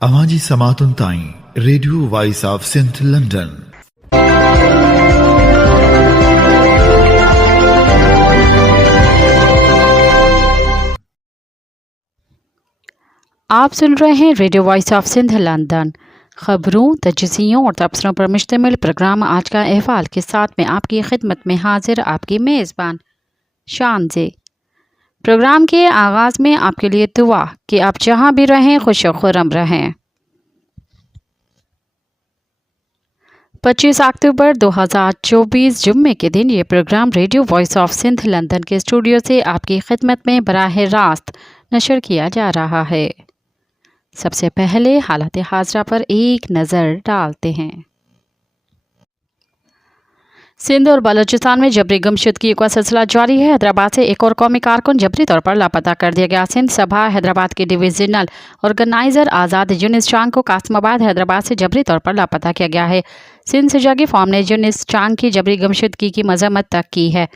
अवाजी समातुन ताई radio voice of Sindh London. आप सुन रहे हैं radio voice of Sindh London. खबरों, तजज़ियों और तबसरों पर मुश्तमिल प्रोग्राम आज का अहवाल के साथ में आपकी खिदमत में हाजिर आपकी मेज़बान शानज़े। प्रोग्राम के आगाज़ में आपके लिए दुआ कि आप जहां भी रहें खुश और खुर्रम रहें। 25 अक्टूबर 2024 जुम्मे के दिन ये programme radio voice of Sindh London के स्टूडियो से आपकी खिदमत में बराह रास्त नशर किया जा रहा है। सबसे पहले हालात हाज़रा पर एक नज़र डालते हैं। सिंध और बलूचिस्तान में जबरी गुमशुदगी का सिलसिला जारी है। हैदराबाद से एक और कौमी कारकुन जबरी तौर पर लापता कर दिया गया। सिंध सभा हैदराबाद के डिविजनल ऑर्गेनाइजर आज़ाद यूनिस चांग को कासमाबाद हैदराबाद से जबरी तौर पर लापता किया गया है। सिंध से जागी फॉर्म ने यूनिस चांग की जबरी गुमशुदगी की मजम्मत तक की है।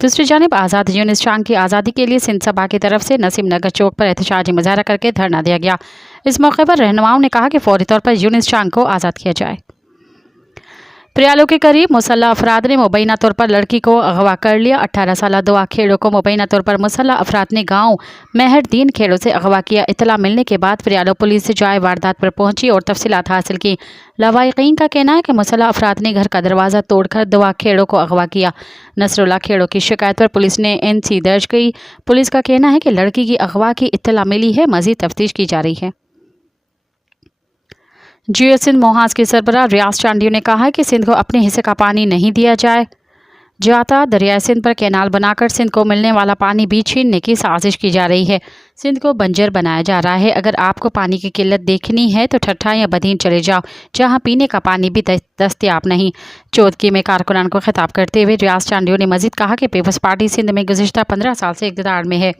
दूसरी जानिब आज़ाद यूनिस चांग की आज़ादी के लिए सिंध सभा की तरफ से नसीम नगर चौक पर एहतजाजी मुजाहरा करके धरना दिया गया। इस मौके पर रहनुमाओं ने कहा कि फौरी तौर पर यूनिस चांग को आज़ाद किया जाए। प्रियालो के करीब मुसल्ला अफराद ने मुबैना तौर पर लड़की को अगवा कर लिया। 18 साल दुआ खेड़ों को मुबैना तौर पर मुसल्ला अफराद ने गांव मेहरदीन खेड़ों से अगवा किया। इतला मिलने के बाद प्रियालो पुलिस जाए वारदात पर पहुंची और तफसीलात हासिल की। लवाइकीन का कहना है कि मुसल्ला अफराद ने घर का दरवाज़ा तोड़कर दुआ खेड़ों को अगवा किया। नसरुल्ला खेड़ों की शिकायत पर पुलिस ने NC दर्ज की। पुलिस का कहना है कि लड़की की अगवा की इत्तला मिली है, मज़ीद तफ्तीश की जा रही है। जियो सिंध मोहाज के सरबराह रियाज चांडियो ने कहा है कि सिंध को अपने हिस्से का पानी नहीं दिया जाता। दरियाए सिंध पर कैनाल बनाकर सिंध को मिलने वाला पानी भी छीनने की साजिश की जा रही है। सिंध को बंजर बनाया जा रहा है। अगर आपको पानी की किल्लत देखनी है तो ठट्ठा या बदीन चले जाओ, जहां पीने का पानी भी दस्तयाब नहीं। चौदकी में कारकुनान को खिताब करते हुए रियाज चांडियो ने मजीद कहा कि पीपल्स पार्टी सिंध में गुज़िश्ता 15 साल से इक़्तिदार में है।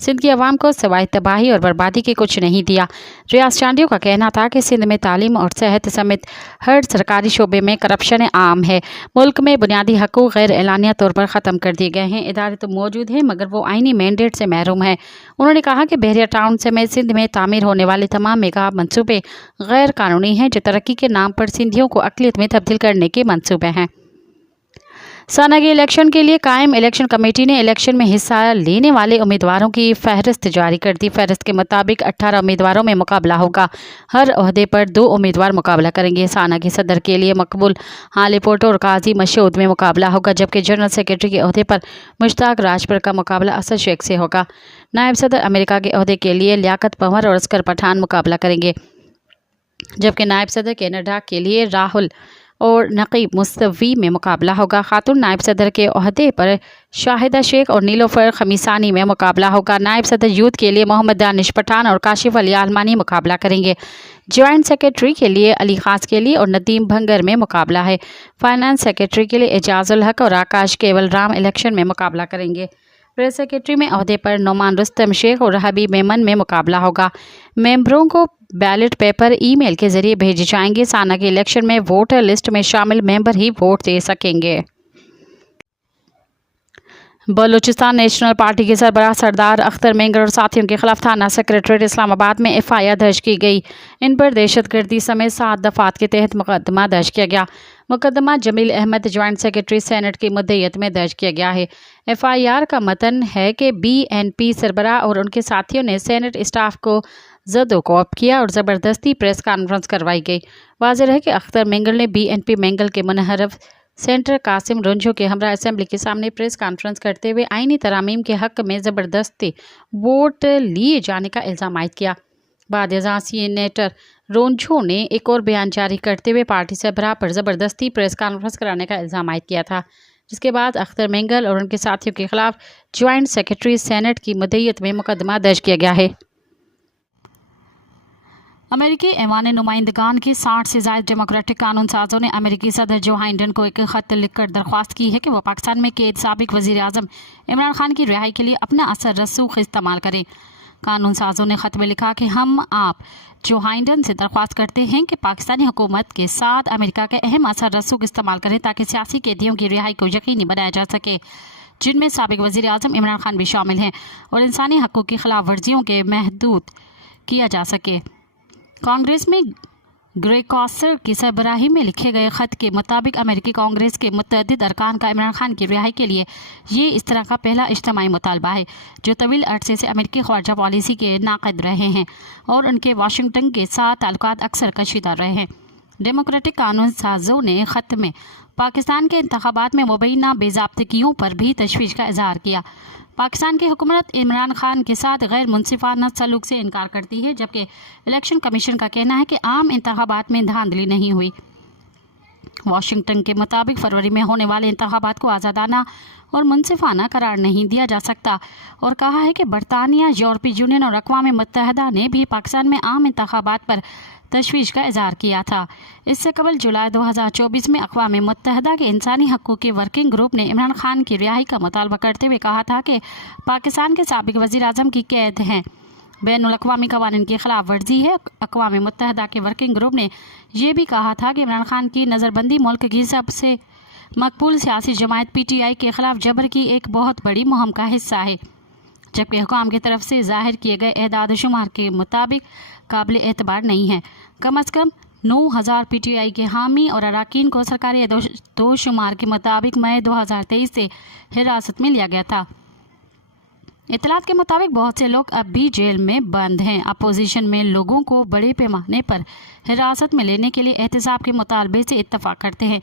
सिंध की आवाम को सिवाय तबाही और बर्बादी के कुछ नहीं दिया। रियाज चांडियो का कहना था कि सिंध में तालीम और सेहत समेत हर सरकारी शोबे में करप्शन आम है। मुल्क में बुनियादी हकूक़ गैर एलानिया तौर पर ख़त्म कर दिए गए हैं। इदारे तो मौजूद हैं मगर वो आइनी मैंडेट से महरूम है। उन्होंने कहा कि बहरिया टाउन समेत सिंध में तामीर होने वाले तमाम मेगा मनसूबे गैर कानूनी हैं, जो तरक्की के नाम पर सिंधियों को अक़लियत में तब्दील करने के मनसूबे हैं। सानगी इलेक्शन के लिए कायम इलेक्शन कमेटी ने इलेक्शन में हिस्सा लेने वाले उम्मीदवारों की फहरिस्त जारी कर दी। फहरिस्त के मुताबिक 18 उम्मीदवारों में मुकाबला होगा। हर ओहदे पर 2 उम्मीदवार मुकाबला करेंगे। सानगी सदर के लिए मकबूल हालीपोटो और काजी मशहूद में मुकाबला होगा, जबकि जनरल सेक्रेटरी के ओहदे पर मुश्ताक राजपुर का मुकाबला असद शेख से होगा। नायब सदर अमेरिका के ओहदे के लिए लियाकत पंवर और अस्कर पठान मुकाबला करेंगे, जबकि नायब सदर कनाडा के लिए राहुल और नकीब मुस्तवी में मुकाबला होगा। खातून नायब सदर के ओहदे पर शाहिदा शेख और नीलोफर खमीसानी में मुकाबला होगा। नायब सदर यूथ के लिए मोहम्मद दानिश पठान और काशिफ अली आलमानी मुकाबला करेंगे। जॉइंट सेक्रेटरी के लिए अली खास के लिए और नदीम भंगर में मुकाबला है। फाइनेंस सेक्रेटरी के लिए एजाजुल हक और आकाश केवल राम इलेक्शन में मुकाबला करेंगे। प्रेस सेक्रेटरी में ओहदे पर नोमान रुस्तम शेख और हबीब मेमन में मुकाबला होगा। मेंबरों को बैलेट पेपर ईमेल के जरिए भेजे जाएंगे। सानगी इलेक्शन में वोटर लिस्ट में शामिल मेंबर ही वोट दे सकेंगे। बलूचिस्तान नेशनल पार्टी के सरबराह सरदार अख्तर मेंगर और साथियों के खिलाफ थाना सेक्रेटरीट इस्लामाबाद में FIR दर्ज की गई। इन पर दहशतगर्दी समेत 7 दफात के तहत मुकदमा दर्ज किया गया। मुकदमा Jamil Ahmed joint secretary senate की मुद्दत में दर्ज किया गया है। FIR का मतन है कि BNP सरबराह और उनके साथियों ने सेनेट स्टाफ को ज़दोकोप किया और ज़बरदस्ती प्रेस कॉन्फ्रेंस करवाई गई। वाज़ेह है कि अख्तर मेंगल ने BNP मेंगल के मुनहरफ सेंटर कासिम रुंझो के हमरा असेंबली के सामने प्रेस कॉन्फ्रेंस करते हुए आईनी तरामीम के हक़ में ज़बरदस्ती वोट लिए जाने का इल्ज़ाम आयद किया। बाद सीनेटर रोंझो ने एक और बयान जारी करते हुए पार्टी सरबराह पर ज़बरदस्ती प्रेस कॉन्फ्रेंस कराने का इल्ज़ाम आयद किया था, जिसके बाद अख्तर मेंगल और उनके साथियों के खिलाफ जॉइंट सेक्रेटरी सेनेट की मुद्दत में मुकदमा दर्ज किया गया है। अमेरिकी ऐवान नुमाइंदगान के 60 से ज़ायद डेमोक्रेटिक कानून साजों ने अमेरिकी सदर जो बाइडेन को एक ख़त लिखकर दरख्वास्त की है कि वह पाकिस्तान में कैद साबिक वज़ीर आज़म इमरान खान की रिहाई के लिए अपना असर रसूख इस्तेमाल करें। कानून साजों ने ख़त में लिखा कि हम आप जो बाइडेन से दरख्वास्त करते हैं कि पाकिस्तानी हुकूमत के साथ अमेरिका के अहम असर रसूख इस्तेमाल करें ताकि सियासी कैदियों की रिहाई को यकीनी बनाया जा सके, जिनमें साबिक वज़ीर आज़म इमरान खान भी शामिल हैं, और इंसानी हक़ूक़ की खिलाफ वर्जियों के महदूद किया जा सके। कांग्रेस में ग्रे कॉसर की सरबराही में लिखे गए खत के मुताबिक अमेरिकी कांग्रेस के मुतअद्दिद अरकान का इमरान खान की रिहाई के लिए ये इस तरह का पहला इज्तिमाई मुतालबा है जो तवील अरसे से अमेरिकी ख़ारजा पॉलिसी के नाक़िद रहे हैं और उनके वाशिंगटन के साथ ताल्लुकात अक्सर कशीदा रहे हैं। डेमोक्रेटिक कानून साजों ने ख़त में पाकिस्तान के इंतखाबात में मुबैना बेज़ाब्तगियों पर भी तशवीश का इजहार किया। पाकिस्तान की हुकूमत इमरान खान के साथ गैर मुनसिफाना सलूक से इनकार करती है, जबकि इलेक्शन कमीशन का कहना है कि आम इंतखाबात में धांधली नहीं हुई। वाशिंगटन के मुताबिक फरवरी में होने वाले इंतखाबात को आज़ादाना और मुनसिफाना करार नहीं दिया जा सकता और कहा है कि बरतानिया, यूरोपीय यूनियन और अक़वाम मुत्तहिदा ने भी पाकिस्तान में आम इंतखाबात पर तशवीश का इजहार किया था। इससे कबल जुलाई 2024 में अक़वाम मुत्तहिदा के इंसानी हक़ूक़ के वर्किंग ग्रुप ने इमरान खान की रिहाई का मुतालबा करते हुए कहा था कि पाकिस्तान के साबिक़ वज़ीर आज़म की कैद हैं बैनुल-अक़वामी क़वानीन की ख़िलाफ़ वर्जी है। अक़वाम मुत्तहिदा के वर्किंग ग्रुप ने यह भी कहा था कि इमरान खान की नज़रबंदी मुल्क की सबसे मकबूल सियासी जमात PTI के ख़िलाफ़ जबर की एक बहुत बड़ी मुहिम का हिस्सा है, जबकि हुकाम की तरफ से ज़ाहिर किए गए एदाद शुमार के मुताबिक काबिल एतबार नहीं है। कम अज़ कम 9000 PTI के हामी और अरकान को सरकारी एदाद-ओ-शुमार के मुताबिक मई 2023 से हिरासत में लिया गया था। इत्तलात के मुताबिक बहुत से लोग अब भी जेल में बंद हैं। अपोजिशन में लोगों को बड़े पैमाने पर हिरासत में लेने के लिए एहतसाब के मुतालबे से इत्तफाक करते हैं,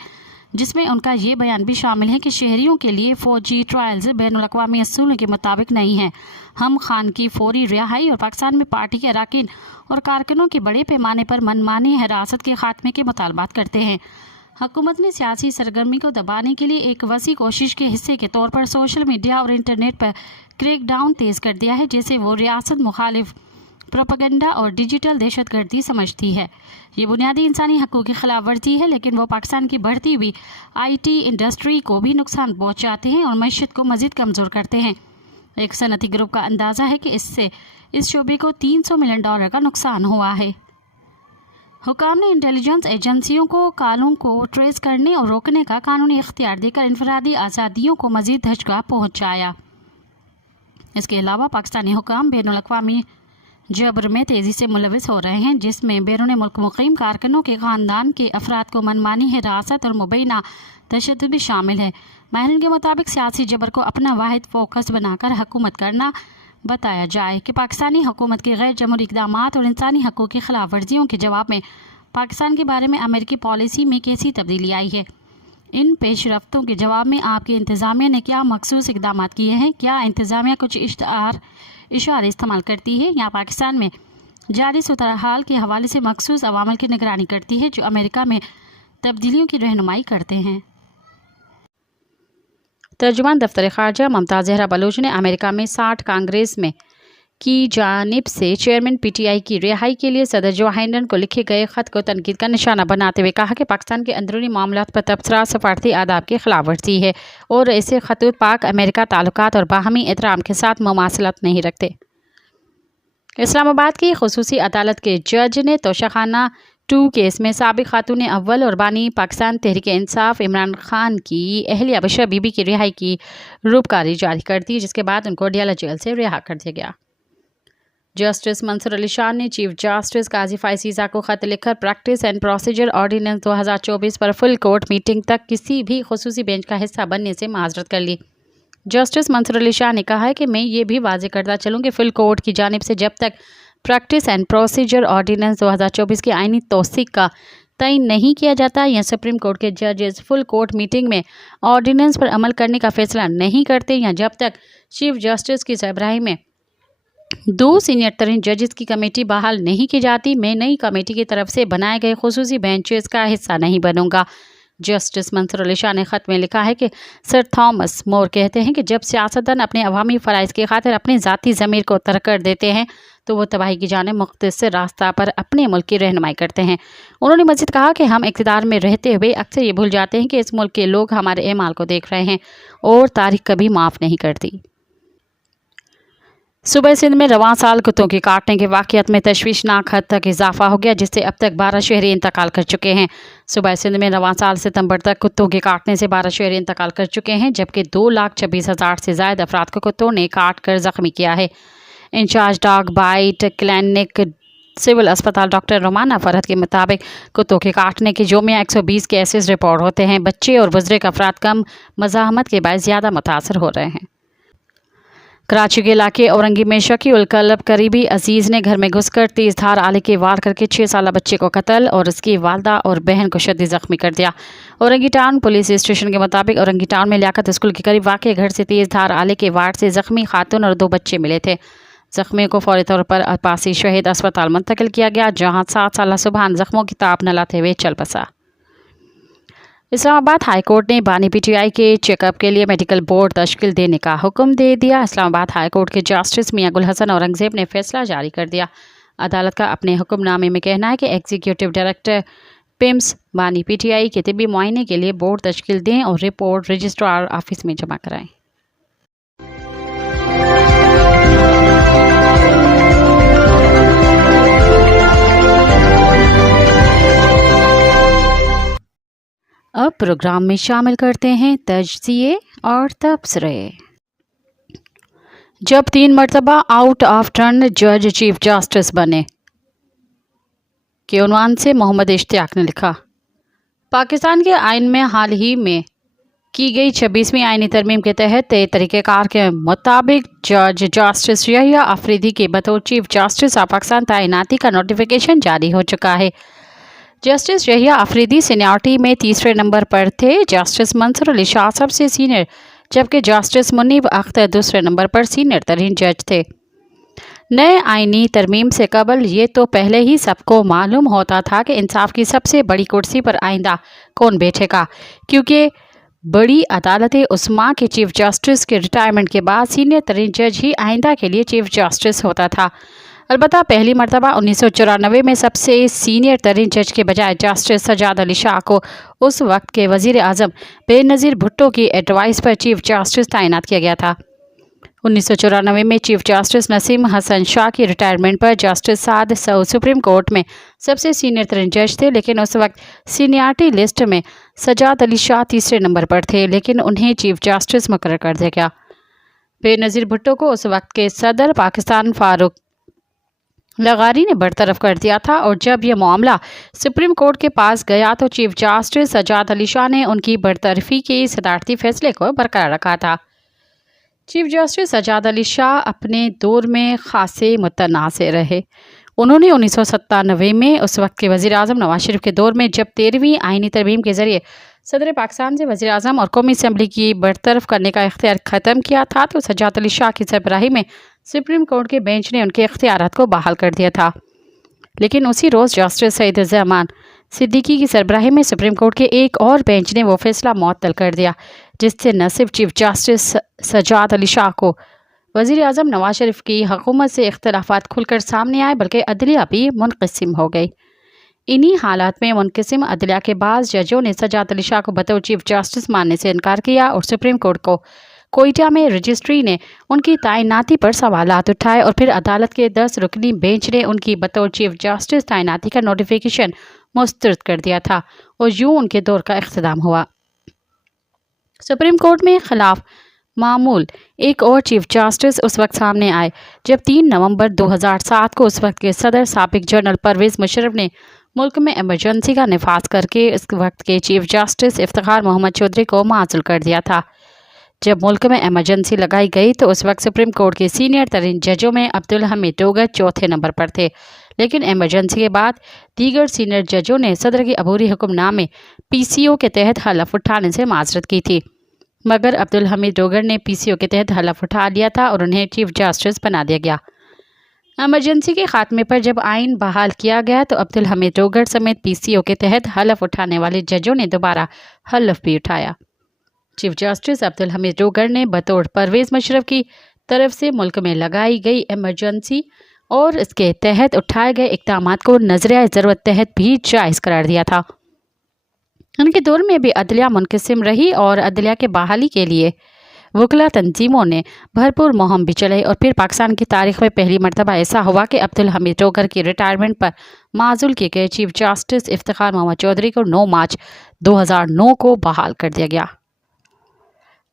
जिसमें उनका ये बयान भी शामिल है कि शहरियों के लिए फ़ौजी ट्रायल्स बैनुल-अक़वामी असूलों के मुताबिक नहीं है। हम खान की फौरी रिहाई और पाकिस्तान में पार्टी के अरकान और कारकुनों की बड़े पैमाने पर मनमानी हिरासत के खात्मे के मुतालबात करते हैं। हुकूमत ने सियासी सरगर्मी को दबाने के लिए एक वसी कोशिश के हिस्से के तौर पर सोशल मीडिया और इंटरनेट पर क्रैकडाउन तेज़ कर दिया है, जिसे वो रियासत मुखालिफ प्रोपेगेंडा और डिजिटल दहशतगर्दी समझती है। ये बुनियादी इंसानी हक़ूक़ की खिलाफ वर्जी है, लेकिन वो पाकिस्तान की बढ़ती हुई IT इंडस्ट्री को भी नुकसान पहुँचाते हैं और मईशत को मज़ीद कमज़ोर करते हैं। एक सनती ग्रुप का अंदाज़ा है कि इससे इस शोबे को $300 मिलियन का नुकसान हुआ है। हुकाम ने इंटेलिजेंस एजेंसियों को कालों को ट्रेस करने और रोकने का कानूनी इख्तियार देकर इनफरादी आज़ादियों को मज़ीद धचका पहुँचाया। इसके अलावा पाकिस्तानी हुकाम बैनुल-अक़वामी जबर में तेज़ी से मुलविस हो रहे हैं, जिसमें बैरून मुल्क मुक़ीम कारकुनों के ख़ानदान के अफराद को मनमानी हिरासत और मुबैना तशद्दुद भी शामिल है। माहिरीन के मुताबिक सियासी जबर को अपना वाहिद फोकस बनाकर हुकूमत करना बताया जाए कि पाकिस्तानी हुकूमत के गैर जमहूरी इक़दामात और इंसानी हक़ूक़ की खिलाफ वर्जियों के जवाब में पाकिस्तान के बारे में अमेरिकी पॉलिसी में कैसी तब्दीली आई है। इन पेशरफ्तों के जवाब में आपकी इंतज़ामिया ने क्या मखसूस इक़दाम किए हैं? क्या इंतज़ामिया कुछ इशारे इस्तेमाल करती है या पाकिस्तान में जारी सूरत-ए-हाल के हवाले से मखसूस अवामिल की निगरानी करती है जो अमेरिका में तब्दीलियों की रहनुमाई करते हैं? तर्जुमान दफ्तर ख़ारजा ममताज़ ज़हरा बलोच ने अमेरिका में 60 कांग्रेस में की जानिब से चेयरमैन PTI की रिहाई के लिए सदर जो बाइडेन को लिखे गए ख़त को तनकीद का निशाना बनाते हुए कहा कि पाकिस्तान के अंदरूनी मामलात पर तबसरा सफारती आदाब की खिलाफ वर्जी है और ऐसे खतूत पाक अमेरिका ताल्लुकात और बाहमी एहतराम के साथ मुमासलत नहीं रखते। इस्लामाबाद की खुसूसी अदालत के जज ने तोशाखाना 2 केस में साबिक खातून अव्वल और बानी पाकिस्तान तहरीक इंसाफ इमरान खान की अहलिया बशर बीबी की रिहाई की रूपकारी जारी कर दी, जिसके बाद उनको अडियाला जेल से रिहा कर दिया गया। जस्टिस मंसूर अली शाह ने चीफ जस्टिस काजी फायसीज़ा को ख़त लिखकर प्रैक्टिस एंड प्रोसीजर ऑर्डिनेंस 2024 पर फुल कोर्ट मीटिंग तक किसी भी खुसूसी बेंच का हिस्सा बनने से माजरत कर ली। जस्टिस मंसूर अली शाह ने कहा है कि मैं ये भी वाज़ेह करता चलूँ कि फुल कोर्ट की जानिब से जब तक प्रैक्टिस एंड प्रोसीजर ऑर्डिनेंस 2024 की आइनी तौसीक का तयन नहीं किया जाता या सुप्रीम कोर्ट के जजेस फुल कोर्ट मीटिंग में ऑर्डिनेंस पर अमल करने का फैसला नहीं करते या जब तक चीफ जस्टिस की सरबराही में 2 सीनियर तरीन जजेस की कमेटी बहाल नहीं की जाती, मैं नई कमेटी की तरफ से बनाए गए खुसूसी बेंचेस का हिस्सा नहीं बनूंगा। जस्टिस मंसूर अली शाह ने ख़त में लिखा है कि सर थॉमस मोर कहते हैं कि जब सियासतदान अपने अवामी फ़राइज़ की खातिर अपनी ज़ाती ज़मीर को तर्क कर देते हैं तो वो तबाही की जानिब मुख्तसर रास्ता पर अपने मुल्क की रहनुमाई करते हैं। उन्होंने मज़ीद कहा कि हम इक़्तिदार में रहते हुए अक्सर ये भूल जाते हैं कि इस मुल्क के लोग हमारे एमाल को देख रहे हैं और तारीख़ कभी माफ़ नहीं करती। सूबे सिंध में रवां साल कुत्तों के काटने के वाक़यात में तशवीशनाक हद तक इजाफा हो गया, जिससे अब तक 12 शहरी इंतकाल कर चुके हैं। सूबे सिंध में रवां साल सितंबर तक कुत्तों के काटने से 12 शहरी इंतकाल कर चुके हैं, जबकि 2,26,000 से ज़ायद अफराद को कुत्तों ने काट कर ज़ख्मी किया है। In charge dog bite clinic civil अस्पताल डॉक्टर रोमाना फरहत के मुताबिक कुत्तों के काटने के जो में 120 केसेस रिपोर्ट होते हैं। बच्चे और बुजुर्ग अफराद कम मज़ाहमत के बायस ज़्यादा मुतासर हो रहे हैं। कराची के इलाके औरंगी में शकी उल कल्ब करीबी अजीज़ ने घर में घुसकर तेज़ धार आले के वार करके 6 साला बच्चे को कत्ल और उसकी वालदा और बहन को शदीद ज़ख्मी कर दिया। औरंगी टाउन पुलिस स्टेशन के मुताबिक औरंगी टाउन में लियाकत स्कूल के करीब वाक़ घर से तेज़ धार आले के वार से ज़ख्मी खातून और 2 बच्चे मिले थे। ज़ख्मियों को फौरी तौर पर अब्बासी शहीद अस्पताल मुंतकिल किया गया, जहाँ 7 साला सुबहान ज़ख्मों की ताब न लाते हुए चल बसा। इस्लामाबाद हाई कोर्ट ने बानी पीटीआई के चेकअप के लिए मेडिकल बोर्ड तश्कील देने का हुक्म दे दिया। इस्लामाबाद हाई कोर्ट के जस्टिस मियां गुल हसन औरंगजेब ने फैसला जारी कर दिया। अदालत का अपने हुक्मनामे में कहना है कि एग्जीक्यूटिव डायरेक्टर पिम्स बानी पीटीआई के तिब्बी मुआयने के लिए बोर्ड तश्कील दें और रिपोर्ट रजिस्ट्रार ऑफिस में जमा कराएं। अब प्रोग्राम में शामिल करते हैं तजज़िये और तबसरे। जब 3 मरतबा आउट ऑफ टर्न जज चीफ जस्टिस बने के उन्वान से मोहम्मद इश्तियाक ने लिखा, पाकिस्तान के आइन में हाल ही में की गई 26वीं आइनी तरमीम के तहत तय तरीक़ेकार के मुताबिक जज जस्टिस यहिया अफरीदी के बतौर चीफ जस्टिस ऑफ पाकिस्तान तैनाती का नोटिफिकेशन जारी हो चुका है। जस्टिस यहिया अफरीदी सीनियरिटी में 3रे नंबर पर थे। जस्टिस मंसूर अली शाह सबसे सीनियर, जबकि जस्टिस मुनीब अख्तर 2रे नंबर पर सीनियर तरीन जज थे। नए आइनी तरमीम से कबल ये तो पहले ही सबको मालूम होता था कि इंसाफ की सबसे बड़ी कुर्सी पर आइंदा कौन बैठेगा, क्योंकि बड़ी अदालत उस्मा के चीफ जस्टिस के रिटायरमेंट के बाद सीनियर तरीन जज ही आइंदा के लिए चीफ जस्टिस होता था। अलबत्ता पहली मरतबा 1994 में सबसे सीनियर तरीन जज के बजाय जस्टिस सजाद अली शाह को उस वक्त के वज़ीर आज़म बेनज़ीर भुट्टो की एडवाइस पर चीफ जस्टिस तैनात किया गया था। 1994 में चीफ जस्टिस नसीम हसन शाह की रिटायरमेंट पर जस्टिस साद सऊद सुप्रीम कोर्ट में सबसे सीनियर तरीन जज थे, लेकिन उस वक्त सीनियरिटी लिस्ट में सजाद अली शाह 3रे नंबर पर थे, लेकिन उन्हें चीफ जस्टिस मुकर्रर कर दिया गया। बेनज़ीर भुट्टो को उस वक्त के सदर पाकिस्तान फारूक लगारी ने बरतरफ कर दिया था, और जब यह मामला सुप्रीम कोर्ट के पास गया तो चीफ जस्टिस सजाद अली शाह ने उनकी बरतरफी के सदारती फैसले को बरकरार रखा था। चीफ जस्टिस सजाद अली शाह अपने दौर में खासे मुतनाज़ रहे। उन्होंने 1997 में उस वक्त के वज़ीर आज़म नवाज शरीफ के दौर में जब 13वीं आइनी तरमीम के ज़रिए सदर पाकिस्तान से वज़ीर आज़म और कौमी असम्बली की बरतरफ करने का इख्तियार ख़त्म किया था, तो सजाद अली शाह की सरबराही में सुप्रीम कोर्ट के बेंच ने उनके इख्तियारात को बहाल कर दिया था। लेकिन उसी रोज़ जस्टिस सईद-उज़-ज़मान सिद्दीकी की सरबराही में सुप्रीम कोर्ट के एक और बेंच ने वो फैसला मुअत्तल कर दिया, जिससे न सिर्फ चीफ जस्टिस सजाद अली शाह को वज़ीर आज़म नवाज शरीफ की हुकूमत से इख्तलाफात खुलकर सामने आए, बल्कि अदलिया भी मुनक़सिम हो गई। इन्हीं हालात में मुनक़सिम अदलिया के बाद जजों ने सजाद अली शाह को बतौर चीफ जस्टिस मानने से इनकार किया, और सुप्रीम कोर्ट को कोयटा में रजिस्ट्री ने उनकी तैनाती पर सवालात उठाए, और फिर अदालत के 10 रुकनी बेंच ने उनकी बतौर चीफ जस्टिस तैनाती का नोटिफिकेशन मुस्तरद कर दिया था, और यूँ उनके दौर का इख्तिताम हुआ। सुप्रीम कोर्ट में खिलाफ मामूल एक और चीफ जस्टिस उस वक्त सामने आए जब 3 नवंबर 2007 को उस वक्त के सदर साबिक जनरल परवेज़ मुशर्रफ ने मुल्क में इमरजेंसी का नफाज करके इस वक्त के चीफ जस्टिस इफ्तिखार मोहम्मद चौधरी को माज़ूल कर दिया था। जब मुल्क में इमरजेंसी लगाई गई तो उस वक्त सुप्रीम कोर्ट के सीनियर तरीन जजों में अब्दुल हमीद डोगर 4थे नंबर पर थे, लेकिन इमरजेंसी के बाद दीगर सीनियर जजों ने सदर के अबूरी हुक्मनामे PCO के तहत हलफ उठाने से माजरत की थी, मगर अब्दुल हमीद डोगर ने PCO के तहत हलफ उठा लिया था और उन्हें चीफ जस्टिस बना दिया गया। इमरजेंसी के खात्मे पर जब आइन बहाल किया गया तो अब्दुल हमीद डोगर समेत PCO के तहत हलफ उठाने वाले जजों ने दोबारा हलफ भी उठाया। चीफ जस्टिस अब्दुल हमीद डोगर ने बतौर परवेज़ मुशर्रफ की तरफ से मुल्क में लगाई गई इमरजेंसी और इसके तहत उठाए गए इक़दामात को नज़रिया ज़रूरत तहत भी जायज़ करार दिया था। उनके दौर में भी अदलिया मुनक़सिम रही और अदलिया के बहाली के लिए वकला तंजीमों ने भरपूर मुहिम भी चलाई, और फिर पाकिस्तान की तारीख में पहली मरतबा ऐसा हुआ कि अब्दुल हमीद डोगर की रिटायरमेंट पर माज़ूल किए गए चीफ जस्टिस इफ्तिखार मोहम्मद चौधरी को 9 मार्च 2009 को बहाल कर दिया गया।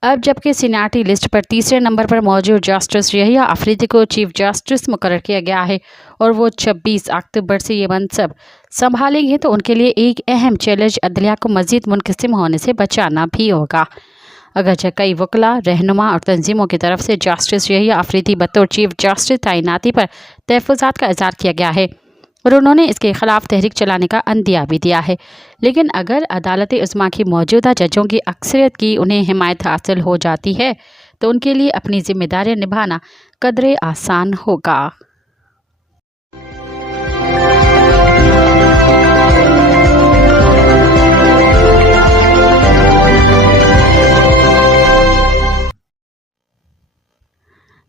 अब जबकि सीनियरिटी लिस्ट पर तीसरे नंबर पर मौजूद जस्टिस यहिया अफरीदी को चीफ जस्टिस मुकर्रर किया गया है और वो 26 अक्टूबर से ये मनसब संभालेंगे, तो उनके लिए एक अहम चैलेंज अदलिया को मजीद मुनक़सिम होने से बचाना भी होगा। अगरचे कई वकला, रहनुमा और तंजीमों की तरफ से जस्टिस यहिया अफरीदी बतौर चीफ जस्टिस तैनाती पर तहफ़्फ़ुज़ात का इज़हार किया गया है और उन्होंने इसके खिलाफ तहरीक चलाने का अंदिया भी दिया है, लेकिन अगर अदालत उज़्मा की मौजूदा जजों की अक्सरियत की उन्हें हिमायत हासिल हो जाती है तो उनके लिए अपनी जिम्मेदारियां निभाना कदरे आसान होगा।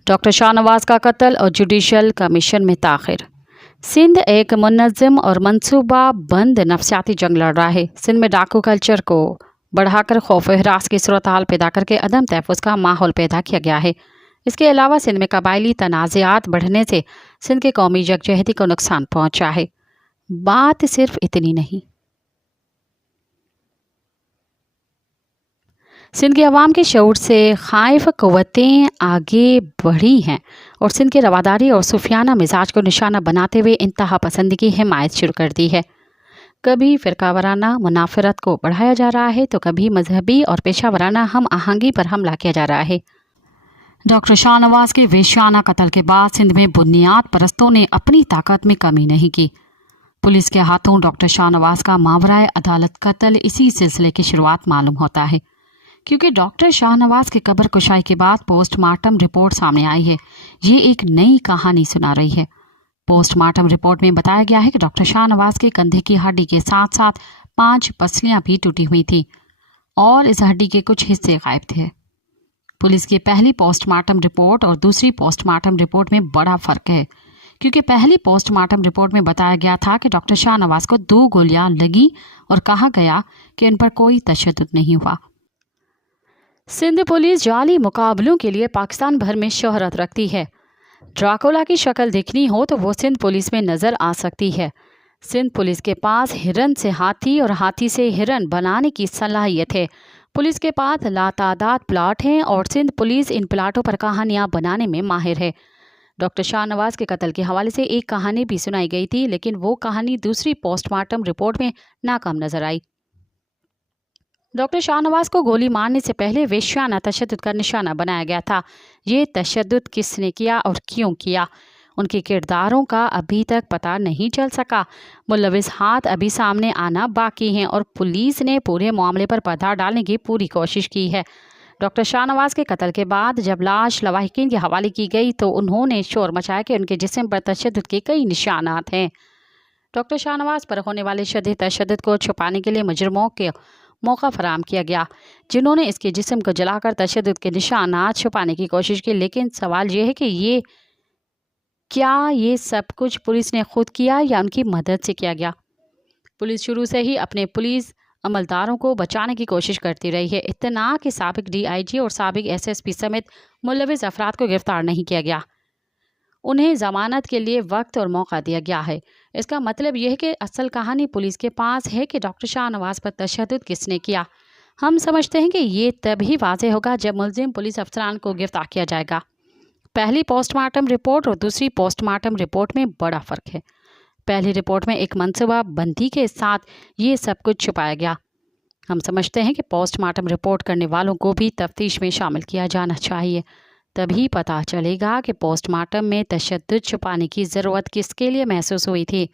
डॉक्टर शाहनवाज का कत्ल और जुडिशल कमीशन में ताख़िर। सिंध एक मुनज़्ज़म और मनसूबा बंद नफसियाती जंग लड़ रहा है। सिंध में डाकू कल्चर को बढ़ाकर खौफ हरास की सूरत हाल पैदा करके अदम तहफ़्फ़ुज़ का माहौल पैदा किया गया है। इसके अलावा सिंध में कबायली तनाज़ात बढ़ने से सिंध के कौमी यकजहती को नुकसान पहुँचा है। बात सिर्फ इतनी नहीं, सिंध के अवाम के शऊर से खाइफ क़ुव्वतें आगे बढ़ी हैं और सिंध के रवादारी और सूफियाना मिजाज को निशाना बनाते हुए इंतहा पसंदी की हिमायत शुरू कर दी है। कभी फ़िरका वाराना मुनाफरत को बढ़ाया जा रहा है तो कभी मजहबी और पेशा वाराना हम आहंगी पर हमला किया जा रहा है। डॉक्टर शाहनवाज के वेश्याना कत्ल के बाद सिंध में बुनियाद परस्तों ने अपनी ताकत में कमी नहीं की। पुलिस के हाथों डॉक्टर शाहनवाज का मावराए अदालत कत्ल इसी सिलसिले की शुरुआत मालूम होता है, क्योंकि डॉक्टर शाहनवाज के कब्र कुशाई के बाद पोस्टमार्टम रिपोर्ट सामने आई है। ये एक नई कहानी सुना रही है। पोस्टमार्टम रिपोर्ट में बताया गया है कि डॉक्टर शाहनवाज के कंधे की हड्डी के साथ साथ 5 पसलियां भी टूटी हुई थी और इस हड्डी के कुछ हिस्से गायब थे। पुलिस की पहली पोस्टमार्टम रिपोर्ट और दूसरी पोस्टमार्टम रिपोर्ट में बड़ा फर्क है, क्योंकि पहली पोस्टमार्टम रिपोर्ट में बताया गया था कि डॉक्टर शाहनवाज को 2 गोलियां लगी और कहा गया कि उन पर कोई तशद्दुद नहीं हुआ। सिंध पुलिस जाली मुकाबलों के लिए पाकिस्तान भर में शोहरत रखती है। ड्राकुला की शक्ल देखनी हो तो वो सिंध पुलिस में नज़र आ सकती है। सिंध पुलिस के पास हिरन से हाथी और हाथी से हिरन बनाने की सलाहियत है। पुलिस के पास लातादाद प्लाट हैं और सिंध पुलिस इन प्लाटों पर कहानियाँ बनाने में माहिर है। डॉक्टर शाहनवाज के कत्ल के हवाले से एक कहानी भी सुनाई गई थी, लेकिन वो कहानी दूसरी पोस्टमार्टम रिपोर्ट में नाकाम नजर आई। डॉक्टर शाहनवाज को गोली मारने से पहले वेश्याना तशद्दुद का निशाना बनाया गया था। ये तशद्दुद किसने किया और क्यों किया, उनके किरदारों का अभी तक पता नहीं चल सका। मुलविस हाथ अभी सामने आना बाकी हैं और पुलिस ने पूरे मामले पर पर्दा डालने की पूरी कोशिश की है। डॉक्टर शाहनवाज के कत्ल के बाद जब लाश लवाहिकीन के हवाले की गई तो उन्होंने शोर मचाया कि उनके जिस्म पर तशद्दुद के कई निशानात हैं। डॉक्टर शाहनवाज पर होने वाले शदीद तशद्दुद को छुपाने के लिए मुजरिमों के मौका फराम किया गया, जिन्होंने इसके जिस्म को जलाकर तशद्दुद के निशानात छुपाने की कोशिश की। लेकिन सवाल ये है कि ये सब कुछ पुलिस ने खुद किया या उनकी मदद से किया गया। पुलिस शुरू से ही अपने पुलिस अमलदारों को बचाने की कोशिश करती रही है। इतना कि साबिक DIG और साबिक SSP समेत मुलविस अफराद को गिरफ्तार नहीं किया गया। उन्हें ज़मानत के लिए वक्त और मौका दिया गया है। इसका मतलब यह है कि असल कहानी पुलिस के पास है कि डॉक्टर शाहनवाज पर तशद्दुद किसने किया। हम समझते हैं कि ये तभी वाज़ेह होगा जब मुलजिम पुलिस अफसरान को गिरफ्तार किया जाएगा। पहली पोस्टमार्टम रिपोर्ट और दूसरी पोस्टमार्टम रिपोर्ट में बड़ा फ़र्क है। पहली रिपोर्ट में एक मनसूबा बंदी के साथ ये सब कुछ छुपाया गया। हम समझते हैं कि पोस्टमार्टम रिपोर्ट करने वालों को भी तफ्तीश में शामिल किया जाना चाहिए। तभी पता चलेगा कि पोस्टमार्टम में तशद्दुद छुपाने की ज़रूरत किसके लिए महसूस हुई थी।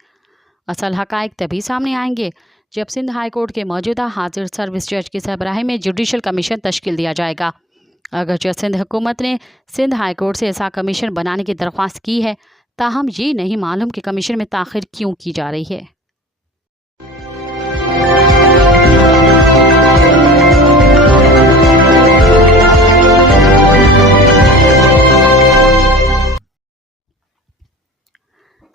असल हक़ाइक़ तभी सामने आएंगे जब सिंध हाई कोर्ट के मौजूदा हाजिर सर्विस जज की सरबराही में जुडिशल कमीशन तश्कील दिया जाएगा। अगरचे सिंध हुकूमत ने सिंध हाई कोर्ट से ऐसा कमीशन बनाने की दरख्वास्त की है, ताहम ये नहीं मालूम कि कमीशन में ताख़िर क्यों की जा रही है।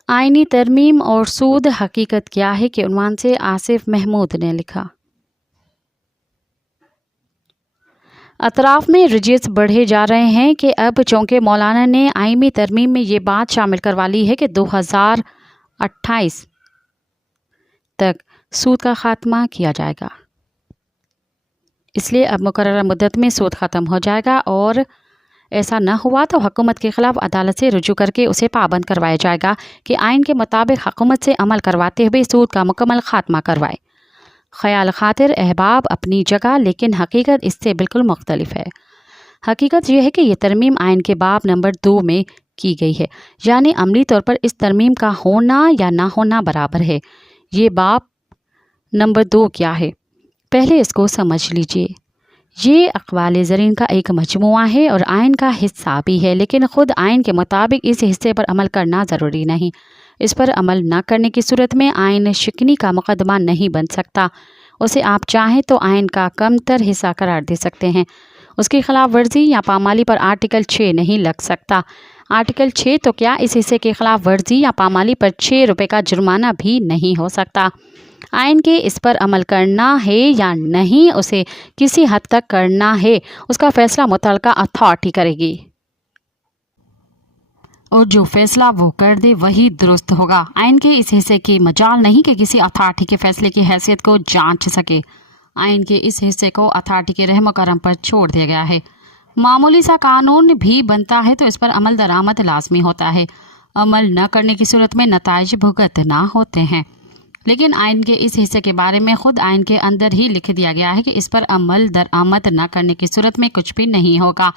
आईनी तरमीम और सूद हकीकत क्या है के उन्वान से आसिफ महमूद ने लिखा। अतराफ में रिजेस बढ़े जा रहे हैं कि अब चौंके मौलाना ने आईनी तरमीम में ये बात शामिल करवा ली है कि 2028 तक सूद का खात्मा किया जाएगा। اس لیے اب مقررہ مدت میں سود ختم ہو جائے گا، اور ایسا نہ ہوا تو حکومت کے خلاف عدالت سے رجوع کر کے اسے پابند کروایا جائے گا کہ آئین کے مطابق حکومت سے عمل کرواتے ہوئے سود کا مکمل خاتمہ کروائے۔ خیال خاطر احباب اپنی جگہ، لیکن حقیقت اس سے بالکل مختلف ہے۔ حقیقت یہ ہے کہ یہ ترمیم آئین کے باب نمبر 2 میں کی گئی ہے، یعنی عملی طور پر اس ترمیم کا ہونا یا نہ ہونا برابر ہے۔ یہ باب نمبر 2 کیا ہے؟ پہلے اس کو سمجھ لیجئے۔ یہ اقوال زرین کا ایک مجموعہ ہے اور آئین کا حصہ بھی ہے، لیکن خود آئین کے مطابق اس حصے پر عمل کرنا ضروری نہیں۔ اس پر عمل نہ کرنے کی صورت میں آئین شکنی کا مقدمہ نہیں بن سکتا۔ اسے آپ چاہیں تو آئین کا کم تر حصہ قرار دے سکتے ہیں۔ اس کی خلاف ورزی یا پامالی پر آرٹیکل 6 نہیں لگ سکتا۔ آرٹیکل 6 تو کیا، اس حصے کے خلاف ورزی یا پامالی پر 6 روپے کا جرمانہ بھی نہیں ہو سکتا۔ آئین کے اس پر عمل کرنا ہے یا نہیں، اسے کسی حد تک کرنا ہے، اس کا فیصلہ متعلقہ اتھارٹی کرے گی، اور جو فیصلہ وہ کر دے وہی درست ہوگا۔ آئین کے اس حصے کی مجال نہیں کہ کسی اتھارٹی کے فیصلے کی حیثیت کو جانچ سکے۔ آئین کے اس حصے کو اتھارٹی کے رحم و کرم پر چھوڑ دیا گیا ہے۔ معمولی سا قانون بھی بنتا ہے تو اس پر عمل درآمد لازمی ہوتا ہے۔ عمل نہ کرنے کی صورت میں نتائج بھگتنا ہوتے ہیں، لیکن آئین کے اس حصے کے بارے میں خود آئین کے اندر ہی لکھ دیا گیا ہے کہ اس پر عمل درآمد نہ کرنے کی صورت میں کچھ بھی نہیں ہوگا۔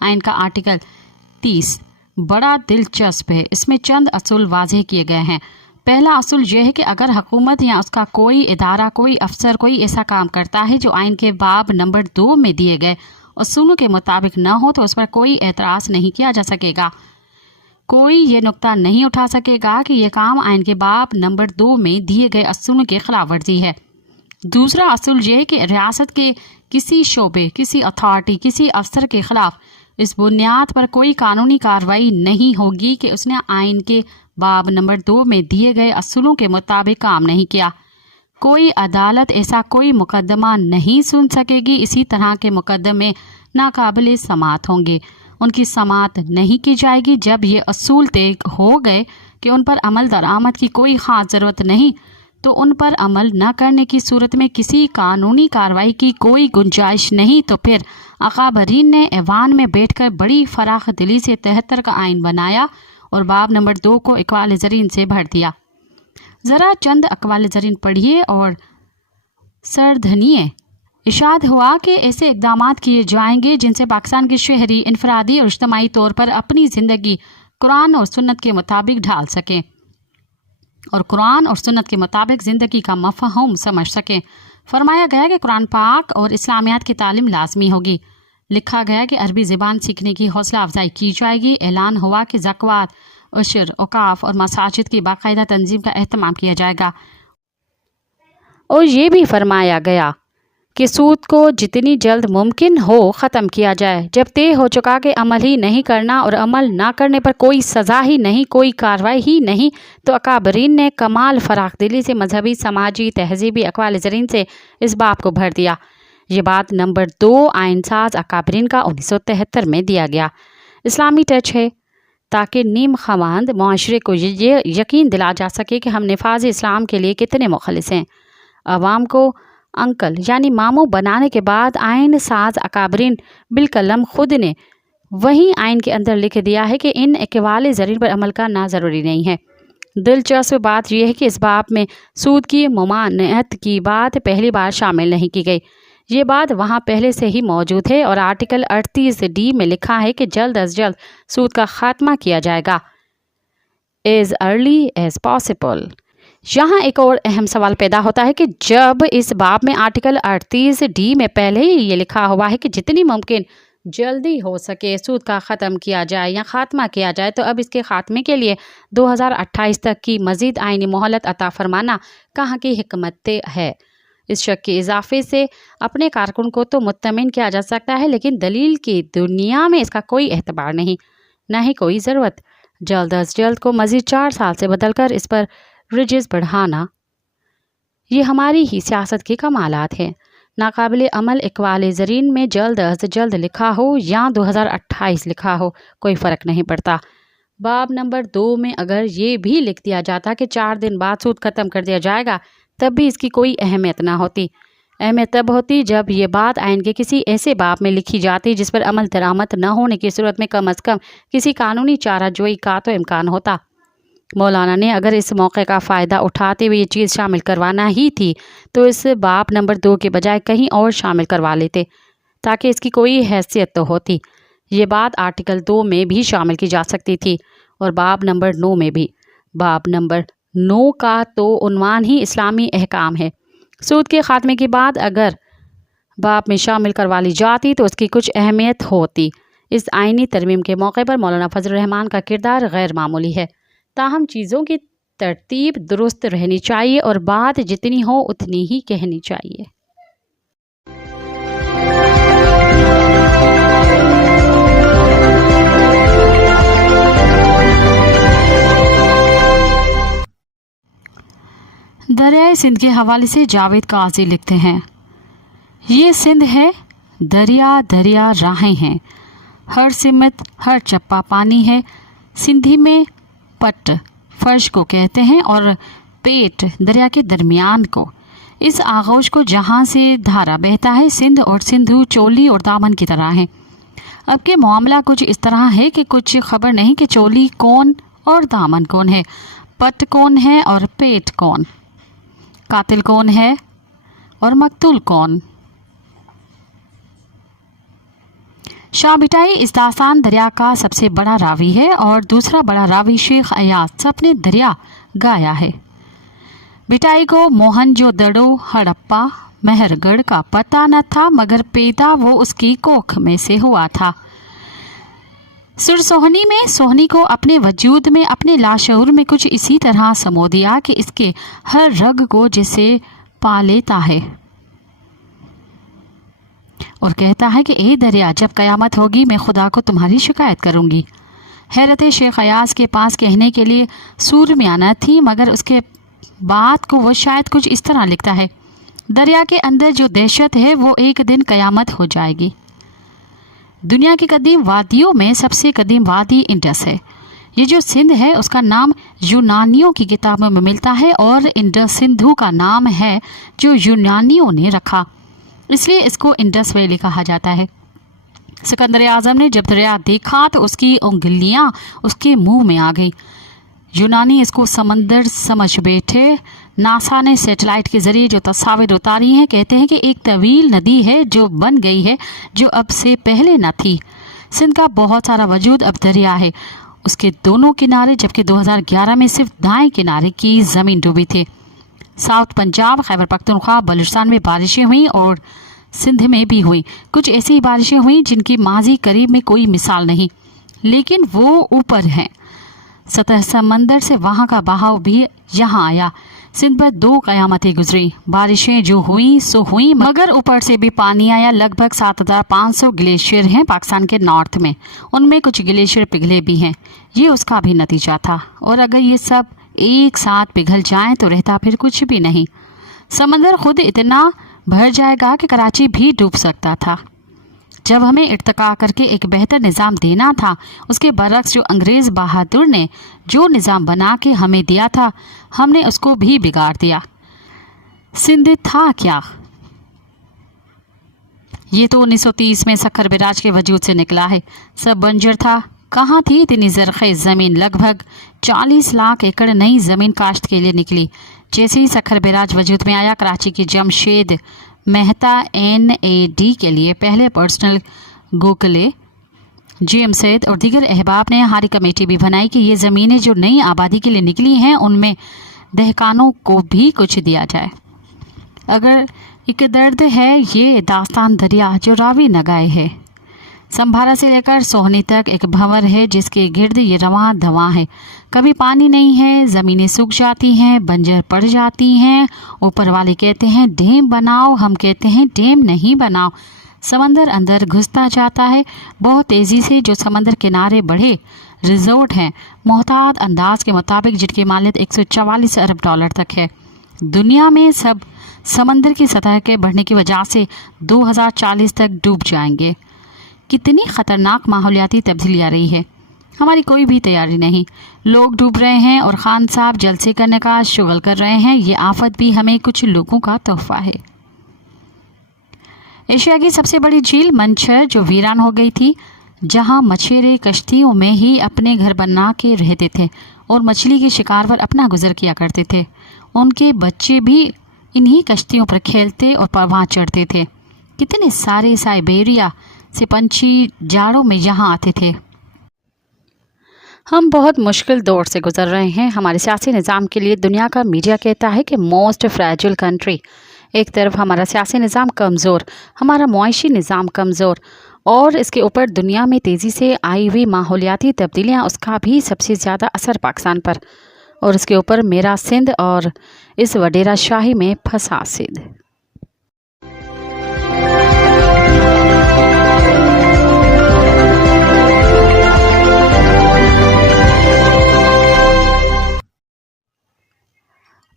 آئین کا آرٹیکل 30 بڑا دلچسپ ہے۔ اس میں چند اصول واضح کیے گئے ہیں۔ پہلا اصول یہ ہے کہ اگر حکومت یا اس کا کوئی ادارہ، کوئی افسر کوئی ایسا کام کرتا ہے جو آئین کے باب نمبر 2 میں دیے گئے اصولوں کے مطابق نہ ہو تو اس پر کوئی اعتراض نہیں کیا جا سکے گا۔ کوئی یہ نقطہ نہیں اٹھا سکے گا کہ یہ کام آئین کے باب نمبر 2 میں دیے گئے اصولوں کی خلاف ورزی ہے۔ دوسرا اصول یہ ہے کہ ریاست کے کسی شعبے، کسی اتھارٹی، کسی افسر کے خلاف اس بنیاد پر کوئی قانونی کارروائی نہیں ہوگی کہ اس نے آئین کے باب نمبر 2 میں دیے گئے اصولوں کے مطابق کام نہیں کیا۔ کوئی عدالت ایسا کوئی مقدمہ نہیں سن سکے گی۔ اسی طرح کے مقدمے ناقابل سماعت ہوں گے، ان کی سماعت نہیں کی جائے گی۔ جب یہ اصول طے ہو گئے کہ ان پر عمل درآمد کی کوئی خاص ضرورت نہیں، تو ان پر عمل نہ کرنے کی صورت میں کسی قانونی کارروائی کی کوئی گنجائش نہیں۔ تو پھر اکابرین نے ایوان میں بیٹھ کر بڑی فراخ دلی سے 73 کا آئین بنایا اور باب نمبر 2 کو اقوال زرین سے بھر دیا۔ ذرا چند اقوال زرین پڑھیے اور سردھنیے۔ ارشاد ہوا کہ ایسے اقدامات کیے جائیں گے جن سے پاکستان کے شہری انفرادی اور اجتماعی طور پر اپنی زندگی قرآن اور سنت کے مطابق ڈھال سکیں اور قرآن اور سنت کے مطابق زندگی کا مفہوم سمجھ سکیں۔ فرمایا گیا کہ قرآن پاک اور اسلامیات کی تعلیم لازمی ہوگی۔ لکھا گیا کہ عربی زبان سیکھنے کی حوصلہ افزائی کی جائے گی۔ اعلان ہوا کہ زکوٰۃ، عشر، اوقاف اور مساجد کی باقاعدہ تنظیم کا اہتمام کیا جائے گا، اور یہ بھی فرمایا گیا کہ سود کو جتنی جلد ممکن ہو ختم کیا جائے۔ جب طے ہو چکا کہ عمل ہی نہیں کرنا اور عمل نہ کرنے پر کوئی سزا ہی نہیں، کوئی کارروائی ہی نہیں، تو اکابرین نے کمال فراخ دلی سے مذہبی، سماجی، تہذیبی اقوال زرین سے اس باب کو بھر دیا۔ یہ بات نمبر 2 آئین ساز اکابرین کا 1973 میں دیا گیا۔ اسلامی ٹچ ہے تاکہ نیم خواند معاشرے کو یہ یقین دلا جا سکے کہ ہم نفاذ اسلام کے لیے کتنے مخلص ہیں۔ عوام کو انکل یعنی ماموں بنانے کے بعد آئین ساز اکابرین بالقلم خود نے وہی آئین کے اندر لکھ دیا ہے کہ ان اقوال زرین پر عمل کرنا ضروری نہیں ہے۔ دلچسپ بات یہ ہے کہ اس باب میں سود کی ممانعت کی بات پہلی بار شامل نہیں کی گئی۔ یہ بات وہاں پہلے سے ہی موجود ہے اور آرٹیکل 38D میں لکھا ہے کہ جلد از جلد سود کا خاتمہ کیا جائے گا، as early as possible۔ یہاں ایک اور اہم سوال پیدا ہوتا ہے کہ جب اس باب میں آرٹیکل 38D میں پہلے ہی یہ لکھا ہوا ہے کہ جتنی ممکن جلدی ہو سکے سود کا ختم کیا جائے یا خاتمہ کیا جائے، تو اب اس کے خاتمے کے لیے 2028 تک کی مزید آئینی مہلت عطا فرمانا کہاں کی حکمت ہے؟ اس شک کے اضافے سے اپنے کارکن کو تو مطمئن کیا جا سکتا ہے، لیکن دلیل کی دنیا میں اس کا کوئی اعتبار نہیں، نہ ہی کوئی ضرورت۔ جلد از جلد کو مزید 4 سال سے بدل کر اس پر رجز بڑھانا، یہ ہماری ہی سیاست کے کمالات ہیں۔ ناقابل عمل اقوال زرین میں جلد از جلد لکھا ہو یا 2028 لکھا ہو، کوئی فرق نہیں پڑتا۔ باب نمبر 2 میں اگر یہ بھی لکھ دیا جاتا کہ 4 دن بعد سود ختم کر دیا جائے گا، تب بھی اس کی کوئی اہمیت نہ ہوتی۔ अहमियत तब होती जब ये बात आइन के किसी ऐसे बाब में लिखी जाती जिस पर अमल दरामद न होने की सूरत में कम अज़ कम किसी कानूनी चाराजोई का तो इम्कान होता। मौलाना ने अगर इस मौके का फ़ायदा उठाते हुए ये चीज़ शामिल करवाना ही थी तो इस बाब नंबर 2 के बजाय कहीं और शामिल करवा लेते ताकि इसकी कोई हैसियत तो होती। ये बात आर्टिकल 2 में भी शामिल की जा सकती थी और बाब नंबर 9 में भी। बाब नंबर 9 का तो उन्वान ही इस्लामी अहकाम है। सूद के ख़ात्मे के बाद अगर बाब में शामिल करवा ली जाती तो उसकी कुछ अहमियत होती। इस आइनी तरमीम के मौके पर मौलाना फजल रहमान का किरदार गैर मामूली है। ताहम चीज़ों की तरतीब दुरुस्त रहनी चाहिए और बात जितनी हो उतनी ही कहनी चाहिए। दरियाए सिंध के हवाले से जावेद काजी लिखते हैं, ये सिंध है, दरिया दरिया राहें हैं, हर सिमत हर चप्पा पानी है। सिंधी में पट फर्श को कहते हैं और पेट दरिया के दरमियान को। इस आगोश को जहाँ से धारा बहता है सिंध और सिंधु चोली और दामन की तरह है। अब के मामला कुछ इस तरह है कि कुछ खबर नहीं कि चोली कौन और दामन कौन है, पट कौन है और पेट कौन, कातिल कौन है और मकतूल कौन। शाह बिटाई इस दास्तान दरिया का सबसे बड़ा रावी है और दूसरा बड़ा रावी शेख अयाज सबने दरिया गाया है। बिटाई को मोहनजोदड़ो हड़प्पा मेहरगढ़ का पता न था मगर पैदा वो उसकी कोख में से हुआ था। सुरसोहनी में सोहनी को अपने वजूद में अपने लाशऊर में कुछ इसी तरह समो दिया कि इसके हर रग को जिसे पा लेता है और कहता है कि ए दरिया जब कयामत होगी मैं खुदा को तुम्हारी शिकायत करूंगी। हैरत शेख अयाज के पास कहने के लिए सूर में आना थी मगर उसके बात को वो शायद कुछ इस तरह लिखता है, दरिया के अंदर जो दहशत है वो एक दिन कयामत हो जाएगी। दुनिया की कदीम वादियों में सबसे कदीम वादी इंडस है। ये जो सिंध है उसका नाम यूनानियों की किताबों में मिलता है और इंडस सिंधु का नाम है जो यूनानियों ने रखा, इसलिए इसको इंडस वैली कहा जाता है। सिकंदर आजम ने जब दरिया देखा तो उसकी उंगलियां उसके मुंह में आ गई। यूनानी इसको समंदर समझ बैठे। नासा ने सैटेलाइट के जरिए जो तस्वीर उतारी हैं कहते हैं कि एक तवील नदी है जो बन गई है जो अब से पहले न थी। सिंध का बहुत सारा वजूद अब दरिया है, उसके दोनों किनारे, जबकि 2011 में सिर्फ दाएं किनारे की ज़मीन डूबी थी। साउथ पंजाब, खैबर पख्तूनख्वा, बलूचिस्तान में बारिशें हुई और सिंध में भी हुई। कुछ ऐसी बारिशें हुई जिनकी माजी करीब में कोई मिसाल नहीं, लेकिन वो ऊपर हैं सतह समंदर से, वहाँ का बहाव भी यहाँ आया। सिंध पर 2 कयामतें गुजरी। बारिशें जो हुई सो हुई मगर ऊपर से भी पानी आया। लगभग 7500 ग्लेशियर हैं पाकिस्तान के नॉर्थ में, उनमें कुछ ग्लेशियर पिघले भी हैं। ये उसका भी नतीजा था और अगर ये सब एक साथ पिघल जाएं तो रहता फिर कुछ भी नहीं। समंदर खुद इतना भर जाएगा कि कराची भी डूब सकता था। जब हमें इर्तका करके एक बेहतर निज़ाम देना था उसके बरक्स जो अंग्रेज़ बहादुर ने जो निज़ाम बना के हमें दिया था हमने उसको भी बिगाड़ दिया। सिंध था क्या? ये तो 1930 में सखर बिराज के वजूद से निकला है। सब बंजर था। कहाँ थी इतनी ज़रख़ेज़ ज़मीन? लगभग 40 लाख एकड़ नई ज़मीन काश्त के लिए निकली। जैसे ही सखर बिराज वजूद में आया कराची की जमशेद मेहता NAD के लिए पहले पर्सनल गोखले, GM सैयद और दीगर अहबाब ने हारी कमेटी भी बनाई कि ये ज़मीनें जो नई आबादी के लिए निकली हैं उनमें दहकानों को भी कुछ दिया जाए। अगर एक दर्द है ये दास्तान दरिया जो रावी नगाए है। संभारा से लेकर सोहनी तक एक भंवर है जिसके गिर्द ये रवां धवां है। कभी पानी नहीं है, ज़मीनें सूख जाती हैं, बंजर पड़ जाती हैं। ऊपर वाले कहते हैं डैम बनाओ, हम कहते हैं डैम नहीं बनाओ। समंदर अंदर घुसता जाता है बहुत तेज़ी से। जो समंदर किनारे बढ़े रिजोर्ट हैं मोहतात अंदाज के मुताबिक जिनकी मालियत 144 अरब डॉलर तक है। दुनिया में सब समंदर की सतह के बढ़ने की वजह से 2040 तक डूब जाएंगे। कितनी ख़तरनाक माहौलियाती तब्दीली आ रही है, हमारी कोई भी तैयारी नहीं। लोग डूब रहे हैं और खान साहब जलसे करने का शुगल कर रहे हैं। ये आफत भी हमें कुछ लोगों का तोहफा है। एशिया की सबसे बड़ी झील मंछर जो वीरान हो गई थी, जहां मछेरे कश्तियों में ही अपने घर बना के रहते थे और मछली के शिकार पर अपना गुजर किया करते थे। उनके बच्चे भी इन्हीं कश्तियों पर खेलते और वहाँ चढ़ते थे। कितने सारे साइबेरिया से पंछी जाड़ों में यहाँ आते थे। हम बहुत मुश्किल दौर से गुजर रहे हैं। हमारे सियासी निज़ाम के लिए दुनिया का मीडिया कहता है कि मोस्ट फ्रैजिल कंट्री। एक तरफ हमारा सियासी निज़ाम कमज़ोर, हमारा मुआशी निज़ाम कमज़ोर, और इसके ऊपर दुनिया में तेज़ी से आई हुई माहौलियाती तब्दीलियाँ, उसका भी सबसे ज़्यादा असर पाकिस्तान पर, और इसके ऊपर मेरा सिंध और इस वडेरा शाही में फंसा सिंध।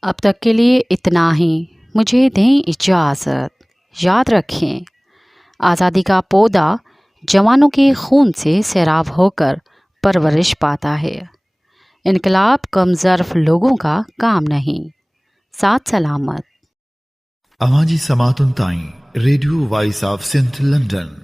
अब तक के लिए इतना ही। मुझे दें इजाज़त। याद रखें, आज़ादी का पौधा जवानों के खून से सैराब होकर परवरिश पाता है। इनकलाब कमज़र्फ लोगों का काम नहीं। साथ सलामत। अवाजी समातुन ताई radio voice of Sindh London.